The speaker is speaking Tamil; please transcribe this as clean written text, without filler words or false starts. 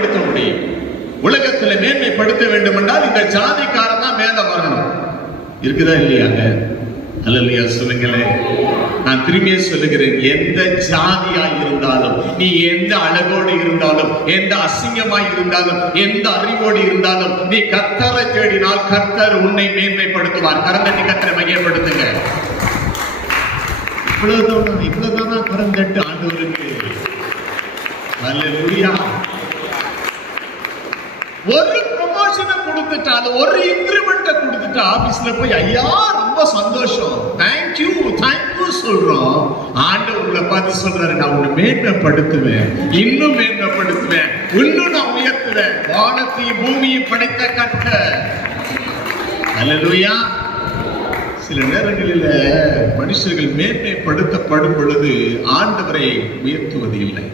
மேன்மைப்படுத்த முடியும். உலகத்துல மேன்மைப்படுத்த வேண்டும் என்றால் இந்த ஜாதிக்காரன் தான் மேல வரணும். இருக்குதா இல்லையாங்க? அல்லேலூயா சொல்லுங்களேன். நான் திரும்பியே சொல்லுகிறேன், எந்த ஜாதியா இருந்தாலும், நீ எந்த அழகோடு இருந்தாலும், எந்த அசிங்கமாய் இருந்தாலும், எந்த அறிவோடு இருந்தாலும், நீ கர்த்தரை தேடினால் கர்த்தர் உன்னை மேன்மைப்படுத்துவார். கரந்தட்டி கர்த்தரை மையப்படுத்துங்க. இவ்வளவுதான் கரந்தட்டு ஆண்டவருக்கு. அல்லேலூயா. ஒரு ப்ரமோஷனை கொடுத்துட்டாலும், ஒரு இன்கிரிமெண்ட்டை கொடுத்துட்டா ஆபீஸ்ல போய் ஐயா ரொம்ப சந்தோஷம், தேங்க்யூ சொல்றோம். ஆண்டவர்களை பார்த்து சொல்றாரு, நான் உன்னை மேன்மைப்படுத்துவேன், இன்னும் மேன்மைப்படுத்துவேன், இன்னும் நான் உயர்த்துவேன். வானத்தையும் பூமியும் படைத்த கர்த்தர். அல்லேலூயா. சில நேரங்களில் மனுஷர்கள் மேன்மைப்படுத்தப்படும் பொழுது ஆண்டவரை உயர்த்துவது இல்லை.